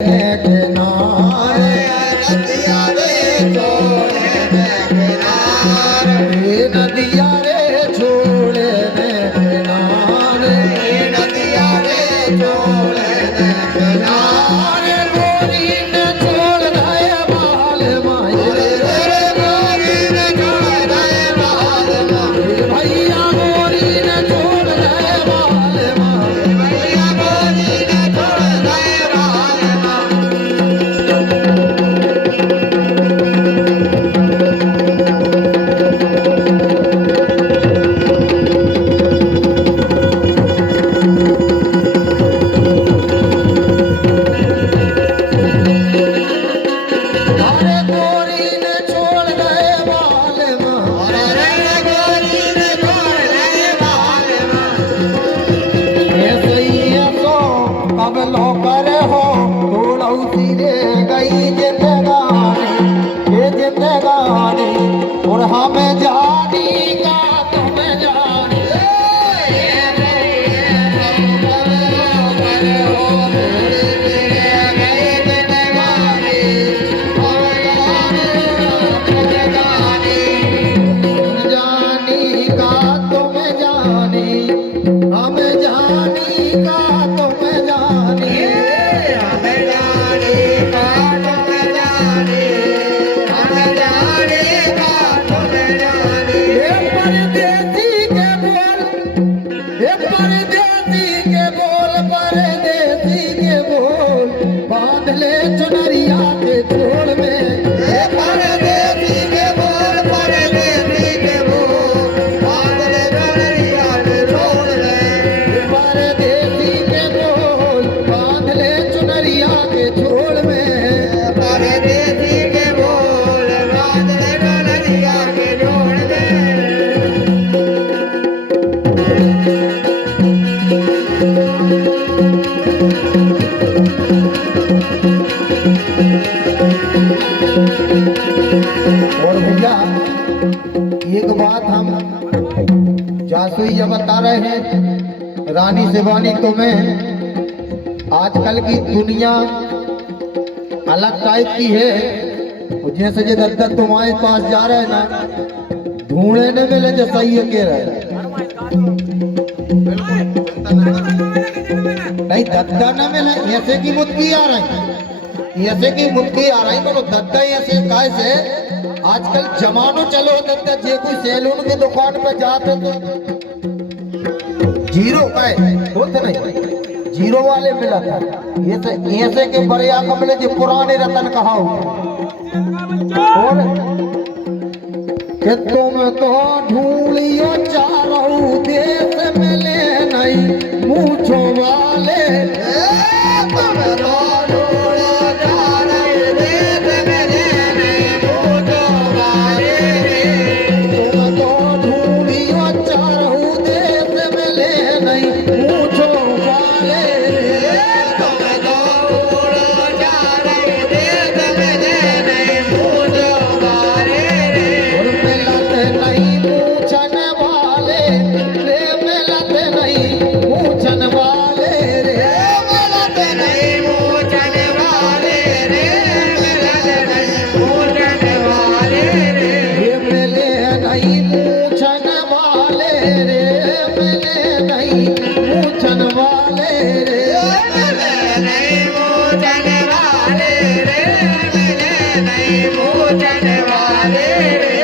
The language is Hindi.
किनारे नदिया रे छोड़े किनारे नदिया रे छोड़े किनारे नदिया रे छोड़े किनारे गोरी ने छोड़ रहे बाल माये गोरी ने छोड़ रहे बाल माये भैया गोरी ने छोड़ रहे बाल माये भैया गोरी ने छोड़ रहे बाल अरे गोरी ने छोड़ रहे बाल माये अरे गोरी ने छोड़ रहे बाल माये ऐसे ही तो कब लो करे हो थोड़ा उसी गई जिंदगानी ये जिंदगानी और हमें जानी का तुम्हें जानी जानी का तुम्हें जानी हमें जानी का तुम्हें जानी हमें जानी का तुम्हें जानी हमें जानी का तुम्हें जानी ये परदेसी के बोल ये परदेसी के बोल परदेसी के बोल बांध ले चुनरिया के छोड़ में ये परदेसी के बोल परदेसी के बोल बांध ले चुनरिया के छोड़ में परदेसी के बोल बांध ले चुनरिया के छोड़ में परदेसी के बोल बांध ले चुनरिया के छोड़ में और भैया एक बात हम जासूई ये बता रहे हैं रानी शिवानी तुम्हें आजकल की दुनिया अलग टाइप की है जैसे जे दत्ता तुम्हारे पास जा रहे हैं ना ढूंढे न मिले जो सही है कह रहे नहीं दत्ता न मिले ऐसे की मुद्दी आ रही ऐसे की मुद्दी आ रही बोलो दत्ता ऐसे कैसे आजकल जमानो चलो दत्ता जे कोई सैलून की दुकान पे जाते तो जीरो का होते नहीं जीरो वाले मिला था ऐसे के बड़े कमले जो पुराने रतन कहा और कि तुम तो ढूंढियो चारों देश मिले नहीं मूछों वाले तुम तो ढूंढो चारों देश मिले नहीं मूछों वाले तुम तो ढूंढियो चारों देश मिले नहीं मूछों वाले तुम तो ढूंढो चारों देश मिले नहीं मूछों वाले और मिलत नहीं मूछन वाले रे मिलत नहीं मूछन वाले रे मिलत नहीं मूछन वाले रे मिलत नहीं मूछन वाले रे ये मिले नहीं मूछन वाले रे मिले नहीं मूछन वाले रे मिले नहीं मूछन वाले रे मिले नहीं मूछन वाले रे